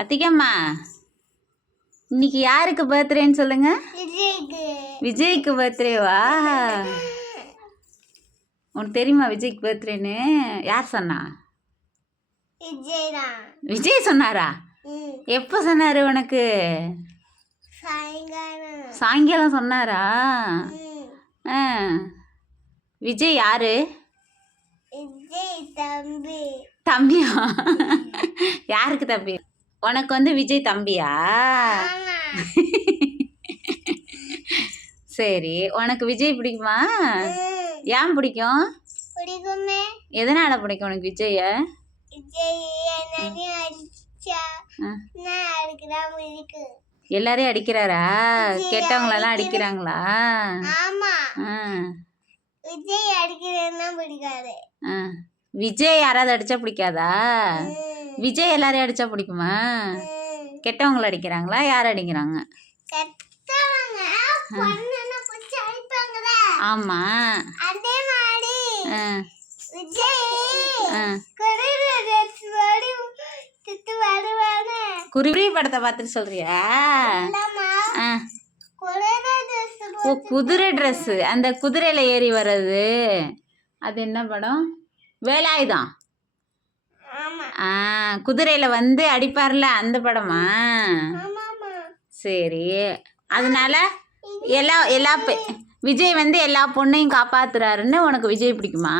அத்திகம்மா இன்னைக்கு யாருக்கு பர்த்டேன்னு சொல்லுங்க? விஜய்க்கு. விஜய்க்கு பர்த்டேவா? உனக்கு தெரியுமா விஜய்க்கு பர்த்டேன்னு? யார் சொன்னா? விஜய் சொன்னாரா? எப்போ சொன்னாரு உனக்கு? சாயங்காலம். சொன்னாரா? விஜய் யாரு? தம்பி. தம்பியா? யாருக்கு தம்பி? உனக்கு வந்து விஜய் தம்பியா? சரி உனக்கு விஜய் பிடிக்குமா? ஏன் பிடிக்கும்? எதனால பிடிக்கும் உனக்கு விஜய? எல்லாரையும் அடிக்கிறாரா? கெட்டவங்களெல்லாம் அடிக்கிறாங்களா? விஜய் யாராவது அடிச்சா பிடிக்காதா? விஜய் எல்லாரையும் அடிச்சா பிடிக்குமா. கெட்டவங்கள அடிக்கிறாங்களா? யார் அடிக்கிறாங்க? ஆமா. அதே மாதிரி குருவி படத்தை பார்த்துட்டு சொல்றியா? ஓ குதிரை ட்ரெஸ்ஸு அந்த குதிரையில் ஏறி வர்றது. அது என்ன படம்? வேலாயுதம். ஆ குதிரையில் வந்து அடிப்பார்ல அந்த படமா? சரி. அதனால எல்லா எல்லா விஜய் வந்து எல்லா பொண்ணையும் காப்பாத்துறாருன்னு உனக்கு விஜய் பிடிக்குமா?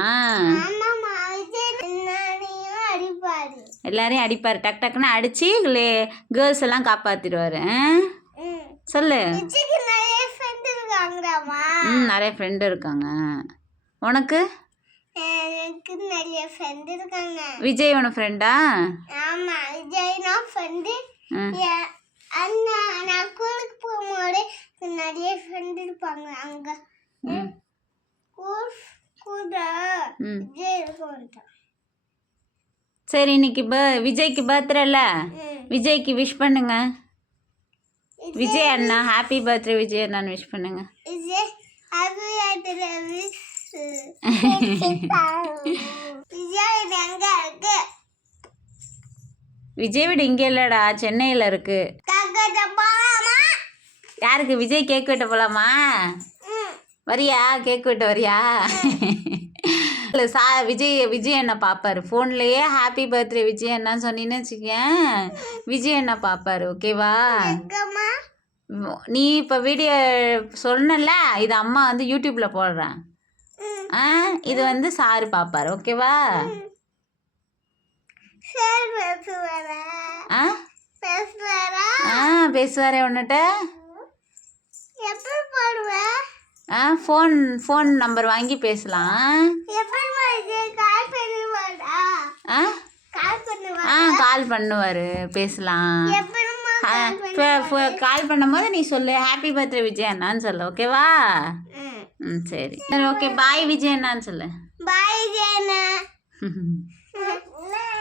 எல்லாரையும் அடிப்பார். டக் டக்குன்னு அடித்து கேர்ள்ஸ் எல்லாம் காப்பாற்றிடுவார் ம். சொல்லு. நிறைய ஃப்ரெண்டு இருக்காங்க. உனக்கு? எனக்கு நிறைய ஃப்ரெண்ட் இருக்காங்க. விஜய் உன ஃப்ரெண்டா ஆமா விஜய்னா ஃப்ரெண்டு அண்ணா நான் ஸ்கூலுக்கு போகும்போது நிறைய ஃப்ரெண்ட் இருப்பாங்க அங்க. கூட விஜய் சரி இன்னைக்கு ப விஜய்க்கு பர்த்டேல. விஜய்க்கு விஷ் பண்ணுங்க. விஜய் அண்ணா ஹாப்பி பர்த்டே விஜய் அண்ணான்னு விஷ் பண்ணுங்க. விஜய் எங்க இருக்கு விஜய் வீடு இங்கே இல்லைடா சென்னையில் இருக்கு. யாருக்கு? விஜய் கேக் வெட்ட போலாமா? வரியா? கேக் வெட்ட வரியா? இல்லை சா விஜய் விஜய் அண்ணா பார்ப்பாரு ஃபோன்லேயே ஹாப்பி பர்த்டே விஜய் அண்ணா சொன்னீன்னு வச்சுக்கேன் விஜய் அண்ணா பார்ப்பாரு ஓகேவா நீ இப்போ வீடியோ சொன்னல இது அம்மா வந்து யூடியூப்பில் போடுறேன் இது வந்து சாரு பார்ப்பாரு ஓகேவா? பேசுவாரா? உன்னிட்ட. ஆ ஃபோன் ஃபோன் நம்பர் வாங்கி பேசலாம். ஆ? கால் பண்ணுவா ஆ கால் பண்ணுவார். பேசலாம். கால் பண்ணும்போது நீ சொல்லு. ஹாப்பி பர்த்டே விஜய் அண்ணான்னு சொல்லு. ஓகேவா? ம் சரி. சரி ஓகே. பாய் விஜய் அண்ணான்னு சொல்லு. பாய் ஜேனா